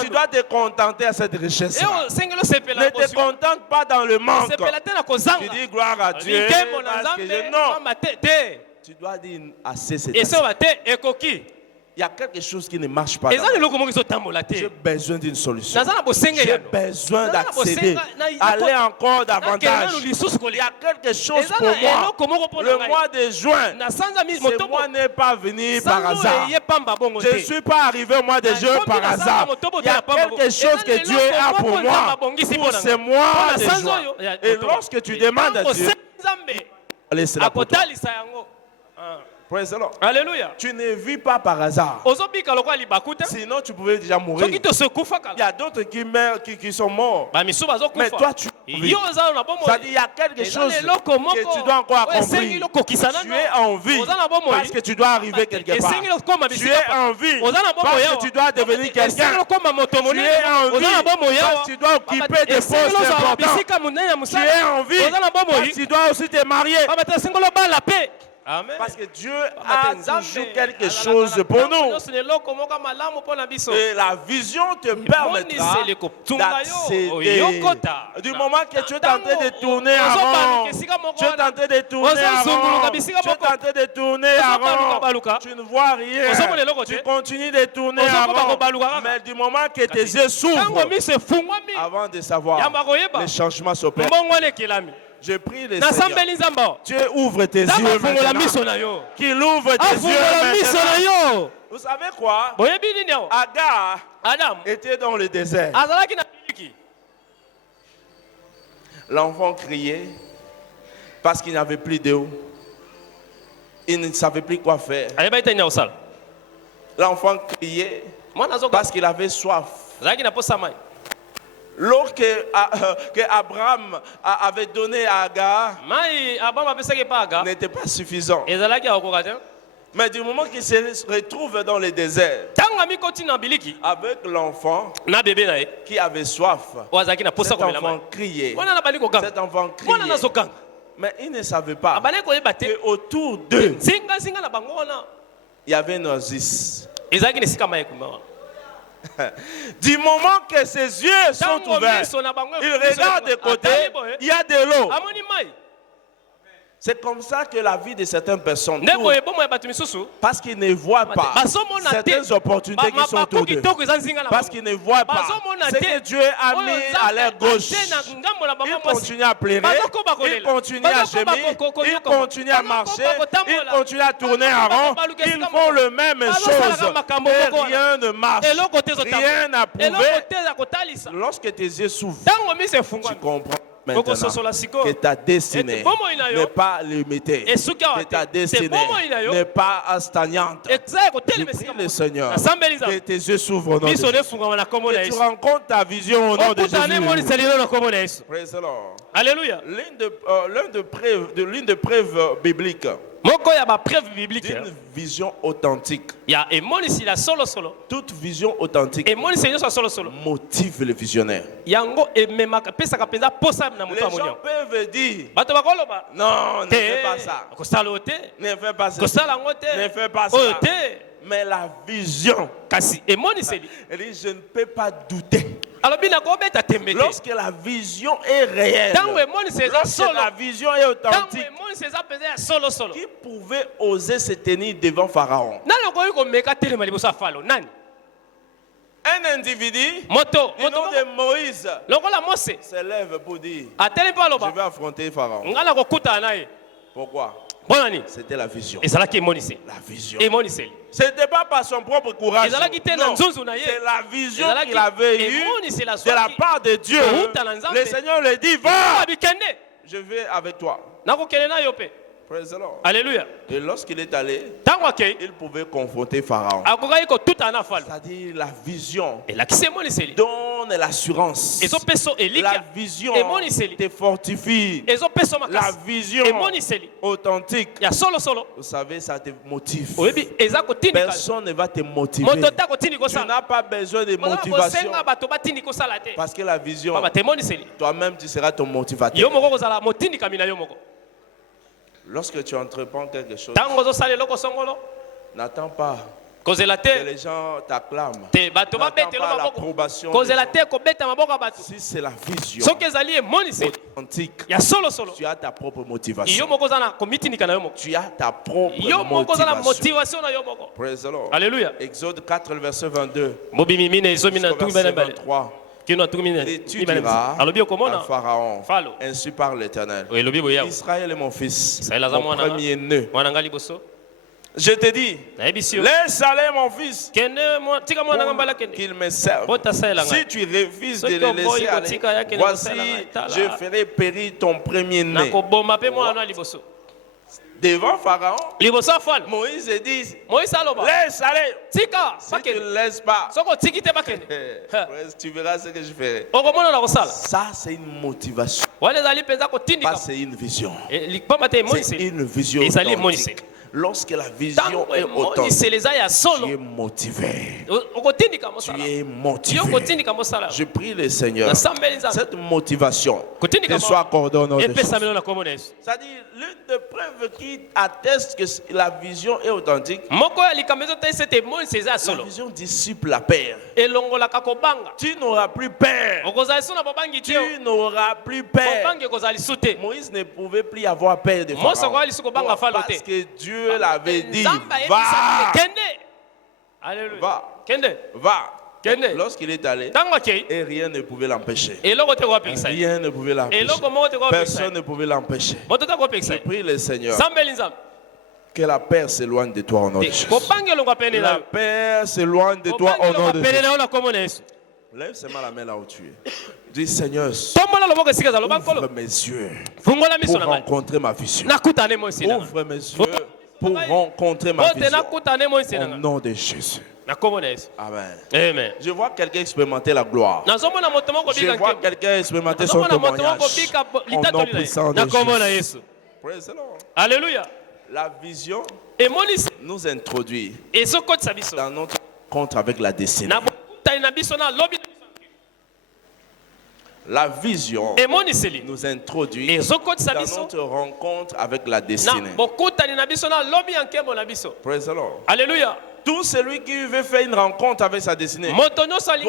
tu dois te contenter à cette richesse. Ne te contente pas dans le manque. Tu dis gloire à Dieu. Parce que non. Tu dois dire assez, c'est assez. Il y a quelque chose qui ne marche pas. J'ai besoin d'une solution. J'ai besoin d'accéder. Aller encore davantage. Il y a quelque chose pour moi. Le mois de juin, ce mois n'est pas venu par hasard. Je ne suis pas arrivé au mois de juin par hasard. Il y a quelque chose que Dieu a pour moi. Pour ce mois de juin. Et lorsque tu demandes à Dieu, allez, c'est la pour toi. Praise the Lord. Alléluia. Tu ne vis pas par hasard. Sinon, tu pouvais déjà mourir. Il y a d'autres qui sont morts. Mais toi, tu vis. Ça dit, il y a quelque chose que tu dois encore accomplir. Tu es en vie parce que tu dois arriver quelque part. Tu es en vie parce que tu dois devenir quelqu'un. Tu es en vie parce que tu dois occuper des postes importants. Tu es en vie parce que tu dois aussi te marier. Amen. Parce que Dieu a toujours quelque chose pour nous. Et la vision te permettra d'accéder. Du moment que tu es tenté de tourner en rond, tu es tenté de tourner en rond, tu es tenté de tourner en rond, tu ne vois rien, tu continues de tourner en rond. Mais du moment que tes yeux s'ouvrent, avant de savoir, les changements s'opèrent. Je prie le Seigneur. Dieu ouvre tes yeux maintenant. Qu'il ouvre tes yeux maintenant. Vous savez quoi? Agar était dans le désert. L'enfant criait parce qu'il n'avait plus d'eau. Il ne savait plus quoi faire. L'enfant criait parce qu'il avait soif. L'eau que Abraham avait donnée à Agar n'était pas suffisant. Mais du moment qu'il se retrouve dans le désert avec l'enfant qui avait soif, cet enfant criait. Cet enfant criait. Mais il ne savait pas qu'autour d'eux, il y avait une oasis. Du moment que ses yeux sont ouverts, il regarde de côté, il y a de l'eau. C'est comme ça que la vie de certaines personnes tourne. Parce qu'ils ne voient pas certaines opportunités qui sont autour d'eux. Parce qu'ils ne voient pas ce que Dieu a mis à leur gauche. Ils continuent à pleurer, ils continuent à gémir, ils continuent à marcher, ils continuent à tourner en rond. Ils font le même chose. Et rien ne marche. Rien n'a prouvé. Lorsque tes yeux s'ouvrent, tu comprends maintenant que ta destinée n'est pas limitée, que ta destinée n'est pas stagnante. Je prie le Seigneur que tes yeux s'ouvrent au nom de Jésus, que tu rencontres ta vision au nom de Jésus. Praise the Lord. Alléluia. L'une des preuves bibliques d'une vision authentique. Toute vision authentique motive le visionnaire. Les gens peuvent dire non, ne fais pas ça. Ne fais pas ça. Ne fais pas ça. Mais la vision, elle dit, je ne peux pas douter. Lorsque la vision est réelle, lorsque la vision est authentique, qui pouvait oser se tenir devant Pharaon? Un individu, du nom de Moïse, se lève pour dire, je vais affronter Pharaon. Pourquoi? C'était la vision. La vision. Ce n'était pas par son propre courage. Non, c'est la vision qu'il avait eue de la part de Dieu. Le Seigneur lui dit, va, je vais avec toi. Praise the Lord. Alléluia. Et lorsqu'il est allé, il pouvait confronter Pharaon. C'est-à-dire la vision donne l'assurance. La vision te fortifie. La vision authentique, vous savez, ça te motive. Personne ne va te motiver. Tu n'as pas besoin de motivation. Parce que la vision, toi-même, tu seras ton motivateur. Lorsque tu entreprends quelque chose, n'attends pas que les gens t'acclament. N'attends pas l'approbation. Si c'est la vision authentique, tu as ta propre motivation. Tu as ta propre motivation. Praise the Lord. Alléluia. Exode 4, le verset 22. Verset 23. Tu diras à Pharaon, ainsi parle l'Éternel. Israël est mon fils, mon premier-né. Je te dis, laisse aller mon fils, qu'il me serve. Si tu refuses de le laisser aller, voici, je ferai périr ton premier-né. Devant Pharaon, Moïse dit, laisse aller. Si tu ne laisses pas, tu verras ce que je ferai. Ça, c'est une motivation. Pas c'est une vision. C'est une vision authentique. Lorsque la vision est authentique, tu es motivé. Tu es motivé. Je prie le Seigneur, cette motivation te soit accordée au nom de Jésus. C'est-à-dire, l'une des preuves qui atteste que la vision est authentique, la vision dissipe la peur. Tu n'auras plus peur. Tu n'auras plus peur. Moïse ne pouvait plus avoir peur de Pharaon. Parce que Dieu l'avait dit, va. Lorsqu'il est allé, et rien ne pouvait l'empêcher. Rien ne pouvait l'empêcher. Personne ne pouvait l'empêcher. Je prie le Seigneur que la paix s'éloigne de toi au nom de Jésus. La paix s'éloigne de toi au nom de Jésus. Lève seulement la main là où tu es. Dis Seigneur, ouvre mes yeux pour rencontrer ma vision. Ouvre mes yeux pour rencontrer ma vision. Au nom de Jésus. Amen. Amen. Je vois quelqu'un expérimenter la gloire. Je vois quelqu'un expérimenter son témoignage. Au nom puissant de Jésus. Praise the Lord. Alléluia. La vision nous introduit dans notre rencontre avec la destinée. La vision nous introduit dans notre rencontre avec la destinée. Praise the Lord. Alléluia. Tout celui qui veut faire une rencontre avec sa destinée doit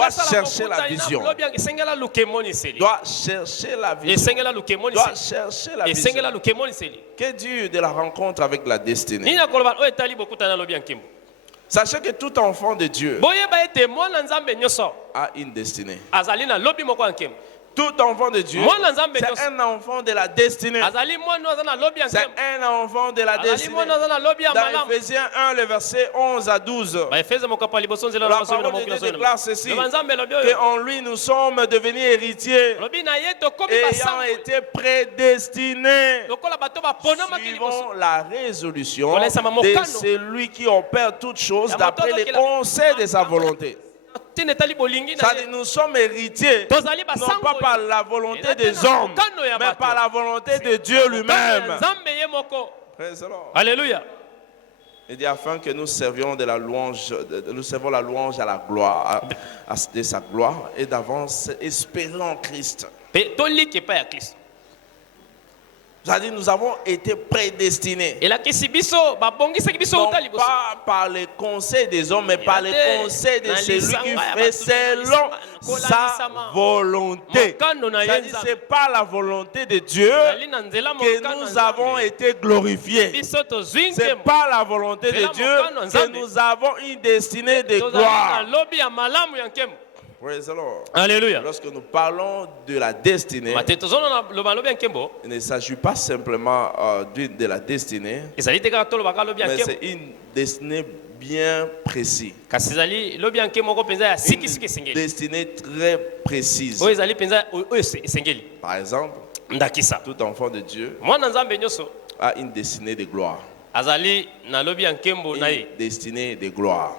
chercher la vision. Doit chercher la vision. Doit chercher la vision. Que Dieu de la rencontre avec la destinée. Sachez que tout enfant de Dieu a une destinée. Tout enfant de Dieu, c'est un enfant de la destinée. C'est un enfant de la destinée. Dans Ephésiens 1, le verset 11 à 12, la parole de Dieu déclare ceci, qu'en lui nous sommes devenus héritiers, ayant été prédestinés, suivant la résolution de celui qui opère toutes choses d'après les conseils de sa volonté. C'est-à-dire, nous sommes héritiers, non pas par la volonté des hommes, mais par la volonté de Dieu lui-même. Alléluia. Il dit afin que nous servions de la louange, nous servons la louange à la gloire, de sa gloire, et d'avance espérer en Christ. C'est-à-dire, nous avons été prédestinés. Non pas par les conseils des hommes, mais par les conseils de celui qui fait selon sa volonté. C'est-à-dire, ce n'est pas la volonté de Dieu que nous avons été glorifiés. Ce n'est pas la volonté de Dieu que nous avons une destinée de gloire. Praise the Lord. Alléluia. Lorsque nous parlons de la destinée, il ne s'agit pas simplement de la destinée, mais c'est une destinée bien précise. Une destinée très précise. Par exemple, tout enfant de Dieu a une destinée de gloire. Une destinée de gloire.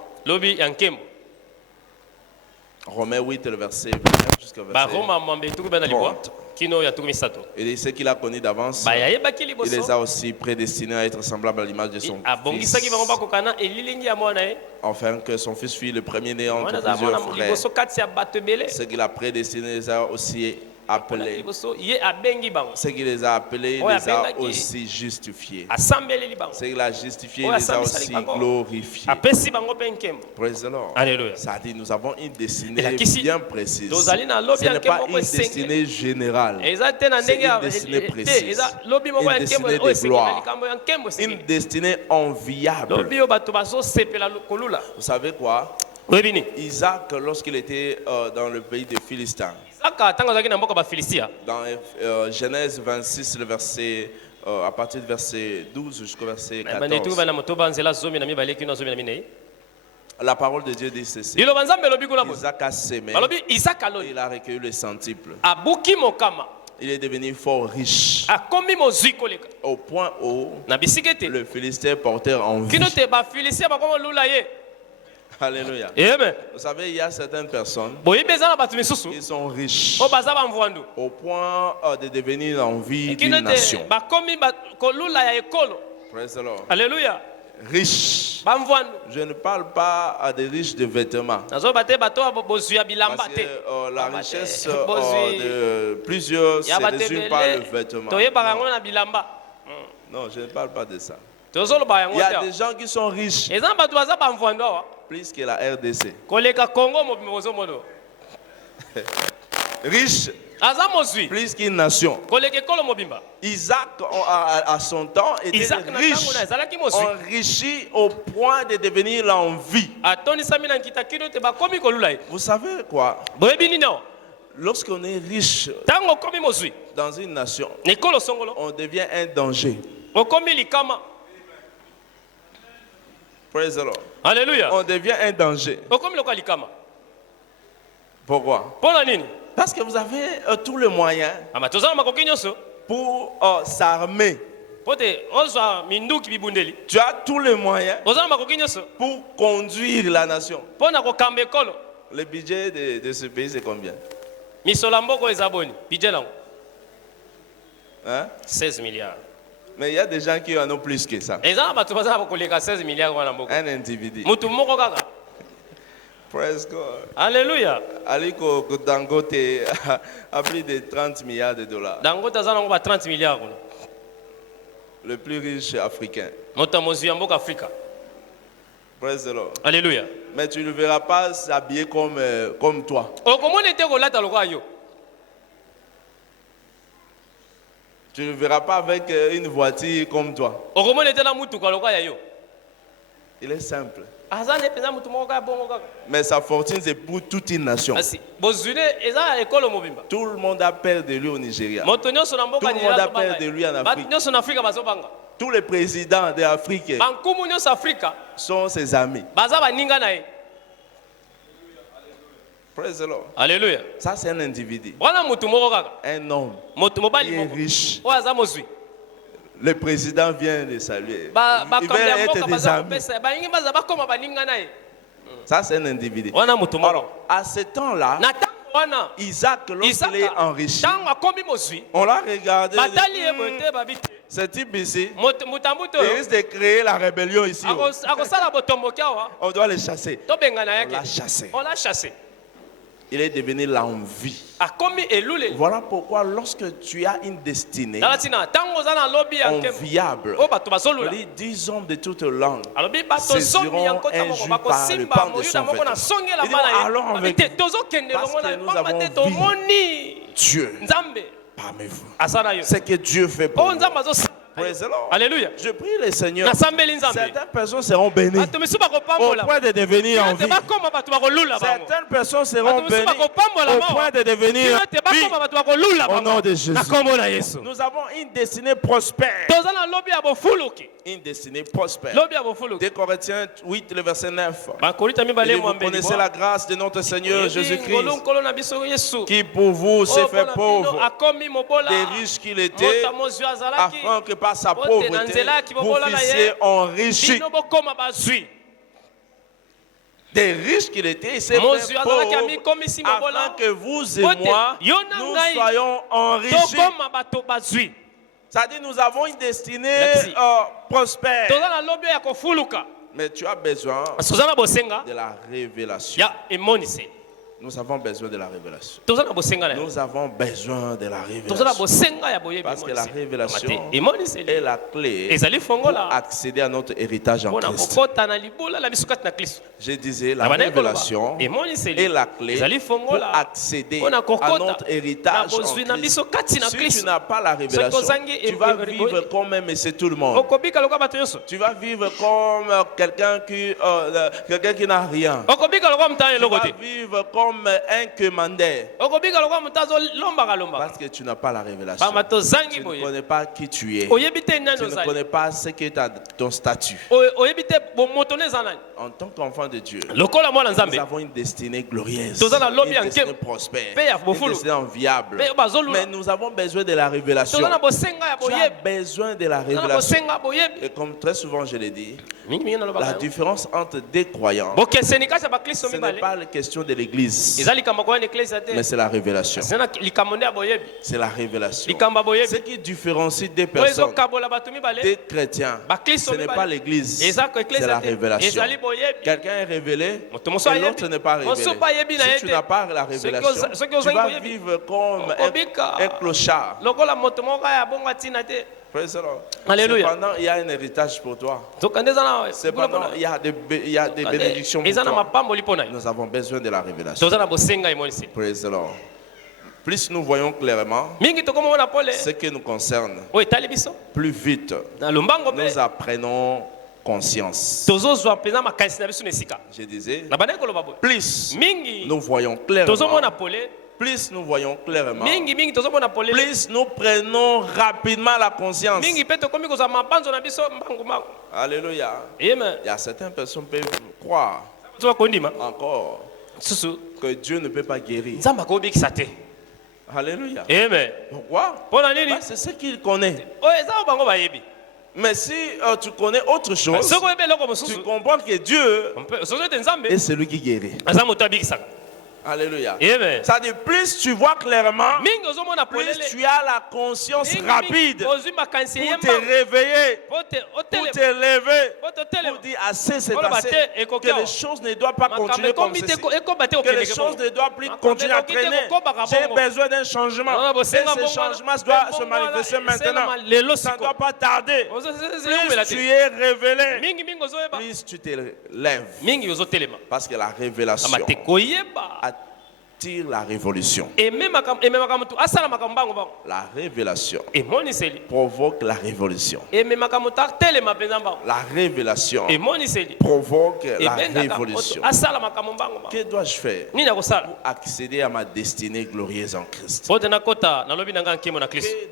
Romains 8, le verset 29 jusqu'au verset 30. Et dit ce qu'il a connu d'avance, il les a aussi prédestinés à être semblables à l'image de son fils, afin que son fils fût le premier-né entre plusieurs frères. Ce qu'il a prédestiné, les a aussi appelés. Ce qu'il les a appelés, il les a aussi justifiés. Ce qu'il a justifié, il les a aussi glorifiés. Praise the Lord. Alléluia. Ça dit, nous avons une destinée bien précise. Ce n'est pas une destinée générale. C'est une destinée précise. Une destinée de gloire. Une destinée enviable. Vous savez quoi? Isaac, lorsqu'il était dans le pays des Philistins, dans Genèse 26, le verset, à partir du verset 12 jusqu'au verset 14, la parole de Dieu dit ceci. Isaac a sémé, il a recueilli le centuple. Il est devenu fort riche, au point où le Philistin portait envie. Alléluia. Amen. Vous savez, il y a certaines personnes qui sont riches au point de devenir l'envie d'une nation. Praise the Lord. Alléluia. Riches. Je ne parle pas à des riches de vêtements. Parce que la richesse de plusieurs ne se résume pas le vêtement. Non, je ne parle pas de ça. Il y a des gens qui sont riches plus que la RDC. Riche plus qu'une nation. Isaac, à son temps, était riche, enrichi au point de devenir l'envie. Vous savez quoi? Lorsqu'on est riche dans une nation, on devient un danger. Praise the Lord. Alléluia. On devient un danger. Pourquoi? Parce que vous avez tous les moyens pour s'armer. Tu as tous les moyens pour conduire la nation. Le budget de ce pays, c'est combien? Hein? 16 milliards. Mais il y a des gens qui en ont plus que ça. Un individu. Praise God. Alléluia. Aliko Dangote a plus de 30 milliards de dollars. Dangote a 30 milliards. Le plus riche africain. Praise the Lord. Alléluia. Mais tu ne le verras pas s'habiller comme toi. Tu ne le verras pas avec une voiture comme toi. Il est simple. Mais sa fortune, c'est pour toute une nation. Tout le monde a peur de lui au Nigeria. Tout le monde a peur de lui en Afrique. Tous les présidents d'Afrique sont ses amis. Praise the Lord. Alléluia. Ça, c'est un individu. Un homme qui est riche. Le président vient de saluer. Il va être des amis. Ça, c'est un individu. Alors, à ce temps-là, Isaac, lorsqu'il est enrichi, on l'a regardé. Ce type ici, il risque de créer la rébellion ici. On doit le chasser. On l'a chassé. Il est devenu l'envie. Voilà pourquoi lorsque tu as une destinée enviable, 10 hommes de toute langue saisiront un jour par le pan de son vêtement. Ils diront, allons avec vous, parce que nous avons vu Dieu parmi vous. C'est que Dieu fait pour nous. Praise the Lord. Alléluia. Je prie le Seigneur. Certaines personnes seront bénies au point de devenir en vie. Certaines personnes seront bénies au point de devenir vie. Au nom de Jésus. Nous avons une destinée prospère. Une destinée prospère. 2 Corinthiens 8, le verset 9. Vous connaissez la grâce de notre Seigneur Jésus-Christ, qui pour vous s'est fait pauvre, des riches qu'il était, afin que par sa pauvreté, vous fussiez enrichis. Des riches qu'il était, il s'est fait pauvre, afin que vous et moi, nous soyons enrichis. C'est-à-dire, nous avons une destinée prospère. Mais tu as besoin de la révélation. Nous avons besoin de la révélation. Nous avons besoin de la révélation. Parce que la révélation est la clé pour accéder à notre héritage en Christ. Je disais, la révélation est la clé pour accéder à notre héritage en Christ. Si tu n'as pas la révélation, tu vas vivre comme un monsieur tout le monde. Tu vas vivre comme quelqu'un qui n'a rien. Tu vas vivre comme un commander. Parce que tu n'as pas la révélation. Tu ne connais pas qui tu es. Tu ne connais pas ce qui est ton statut. En tant qu'enfant de Dieu, nous avons une destinée glorieuse, une destinée prospère, une destinée enviable. Mais nous avons besoin de la révélation. Tu as besoin de la révélation. Et comme très souvent je l'ai dit, la différence entre des croyants, ce n'est pas la question de l'église, mais c'est la révélation. C'est la révélation. Ce qui différencie des personnes, des chrétiens, ce n'est pas l'église, c'est la révélation. Quelqu'un est révélé et l'autre n'est pas révélé. Si tu n'as pas la révélation, tu vas vivre comme un clochard. Alléluia. Cependant, il y a un héritage pour toi. Cependant, il y a des bénédictions pour toi. Nous avons besoin de la révélation. Praise the Lord. Plus nous voyons clairement ce qui nous concerne, plus vite nous apprenons conscience. Je disais, plus nous voyons clairement, plus nous voyons clairement, plus nous prenons rapidement la conscience. Alléluia. Il y a certaines personnes qui peuvent croire encore que Dieu ne peut pas guérir. Alléluia. Amen. Pourquoi? C'est ce qu'il connaît. Mais si tu connais autre chose, tu comprends que Dieu est celui qui guérit. Alléluia. Ça dit, plus tu vois clairement, plus tu as la conscience rapide pour te réveiller, pour te lever, pour dire assez, c'est assez, que les choses ne doivent pas continuer comme ceci, que les choses ne doivent plus continuer à traîner. J'ai besoin d'un changement et ce changement doit se manifester maintenant. Ça ne doit pas tarder. Plus tu es révélé, plus tu te lèves. Parce que la révélation attire la révolution. La révélation provoque la révolution. La révélation provoque la révolution. Que dois-je faire pour accéder à ma destinée glorieuse en Christ? Que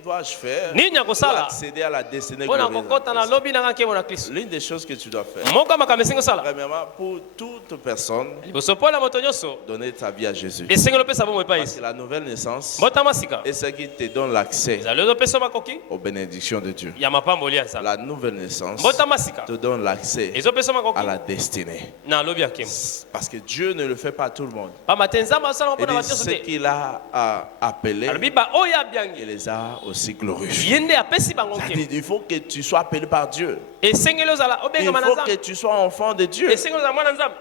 dois-je faire pour accéder à la destinée glorieuse en Christ? L'une des choses que tu dois faire, premièrement, pour toute personne, donner ta vie à Jésus. Parce que la nouvelle naissance est ce qui te donne l'accès aux bénédictions de Dieu. La nouvelle naissance te donne l'accès à la destinée. Parce que Dieu ne le fait pas à tout le monde. Et ce qu'il a appelé, il les a aussi glorifiés. Il faut que tu sois appelé par Dieu. Il faut que tu sois enfant de Dieu.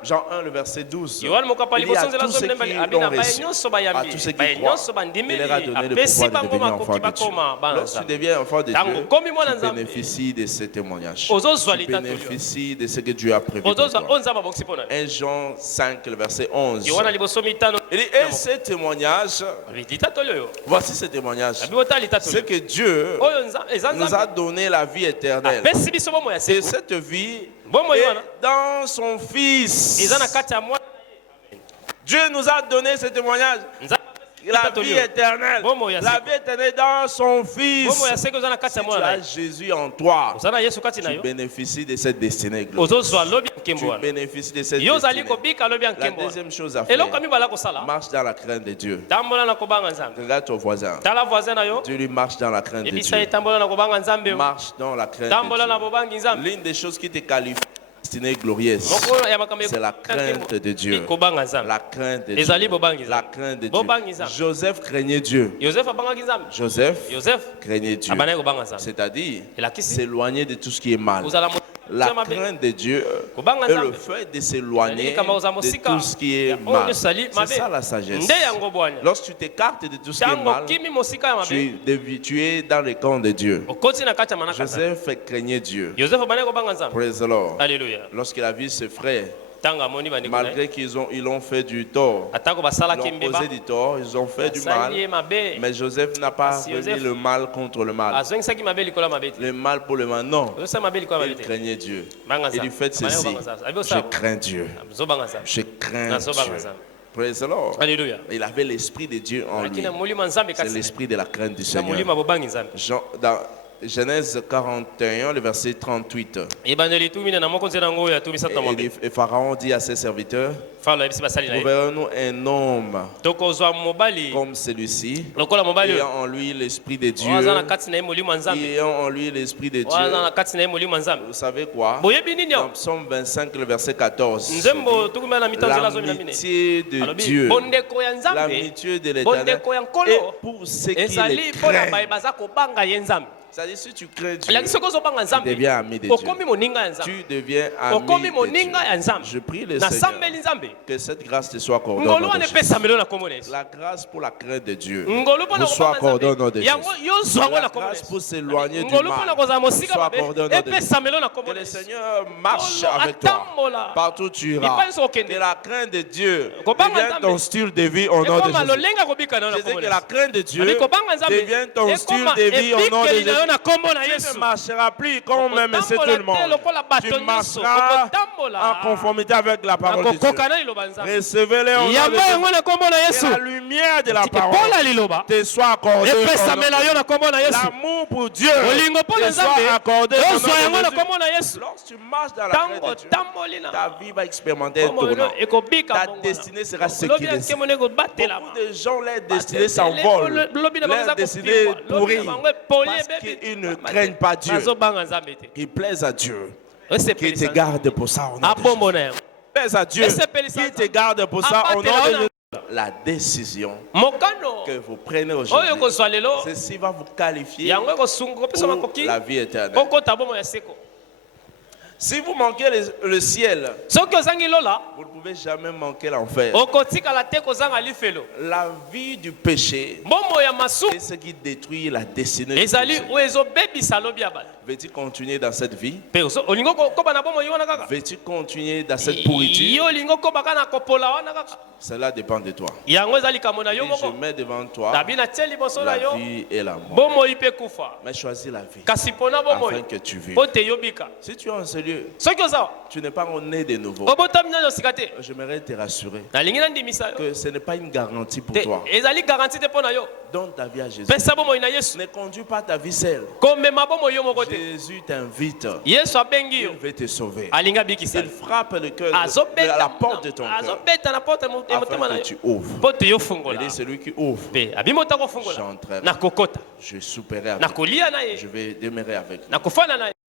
Jean 1, le verset 12. Il dit à tous ceux qui l'ont reçu, à tous ceux qui croient, il leur a donné le pouvoir de devenir enfant de Dieu. Lorsque tu deviens enfant de Dieu, tu bénéficies de ce témoignage. Tu bénéficies de ce que Dieu a prévu pour toi. 1 Jean 5, le verset 11. Il dit, et ce témoignage, voici ce témoignage, c'est que Dieu nous a donné la vie éternelle. Et cette vie est dans son Fils. Dieu nous a donné ce témoignage. La vie éternelle. La vie éternelle dans son Fils. Si tu as Jésus en toi, tu bénéficies de cette destinée glorieuse. Tu bénéficies de cette destinée. La deuxième chose à faire, marche dans la crainte de Dieu. Regarde ton voisin. Tu lui marches dans la crainte de Dieu. Marche dans la crainte de Dieu. L'une des choses qui te qualifie destinée glorieuse, c'est la crainte de Dieu. La crainte de Dieu. La crainte de Dieu. Joseph craignait Dieu. Joseph craignait Dieu. C'est-à-dire s'éloigner de tout ce qui est mal. La crainte de Dieu est le fait de s'éloigner de tout ce qui est mal. C'est ça la sagesse. Lorsque tu t'écartes de tout ce qui est mal, tu es dans le camp de Dieu. Joseph craignait Dieu. Praise the Lord. Lorsqu'il a vu ses frères, malgré qu'ils ont fait du tort, ils ont causé du tort, ils ont fait du mal, mais Joseph n'a pas remis le mal contre le mal. Le mal pour le mal, non. Il craignait Dieu. Et du fait ceci, je crains Dieu. Je crains Dieu. Praise the Lord. Alléluia. Il avait l'esprit de Dieu en lui. C'est l'esprit de la crainte du Seigneur. Dans Genèse 41, le verset 38. Et Pharaon dit à ses serviteurs, trouvez-nous un homme comme celui-ci, ayant en lui l'esprit de Dieu, ayant en lui l'esprit de Dieu. Vous savez quoi? Dans Psaume 25, le verset 14, l'amitié de Dieu, l'amitié de l'Éternel est pour ceux qui le craignent. C'est-à-dire, si tu crains Dieu, tu deviens ami de Dieu. Tu deviens ami de Dieu. Je prie le Seigneur que cette grâce te soit accordée au nom de Jésus. La grâce pour la crainte de Dieu nous soit accordée au nom de Jésus. La grâce pour s'éloigner du mal soit accordée au nom de Jésus. Que le Seigneur marche avec toi partout où tu iras. Que la crainte de Dieu devienne ton style de vie au nom de Jésus. Je dis que la crainte de Dieu devienne ton style de vie au nom de Jésus. Tu ne marcheras plus comme même c'est tout le monde. Tu marcheras en conformité avec la parole de Dieu. Recevez-les au nom de Jésus. Que la lumière de la parole te soit accordée au nom de Jésus. L'amour pour Dieu te soit accordé au nom de Jésus. Lorsque tu marches dans la crainte de Dieu, ta vie va expérimenter un tournant. Ta destinée sera sécurisée. Beaucoup de gens, leur destinée s'envole. Leur destinée pourrit. Parce qu'ils ne craignent pas Dieu. Ils plaisent à Dieu. Qui te garde pour ça au nom de Jésus. Plaise à Dieu. Qui te garde pour ça au nom de Jésus. La décision que vous prenez aujourd'hui, ceci va vous qualifier pour la vie éternelle. Si vous manquez le ciel, vous ne pouvez jamais manquer l'enfer. La vie du péché, c'est ce qui détruit la destinée du péché. Veux-tu continuer dans cette vie? Veux-tu continuer dans cette pourriture? Cela dépend de toi. Et je mets devant toi la vie et la mort. Mais choisis la vie afin que tu vives. Si tu es en ce lieu, tu n'es pas né de nouveau. J'aimerais te rassurer que ce n'est pas une garantie pour toi. Donne ta vie à Jésus. Ne conduis pas ta vie seule. Jésus t'invite. Il veut te sauver. Il frappe le cœur à la porte de ton cœur afin que tu ouvres. Il dit celui qui ouvre, j'entrerai. Je souperai avec lui. Je vais demeurer avec lui.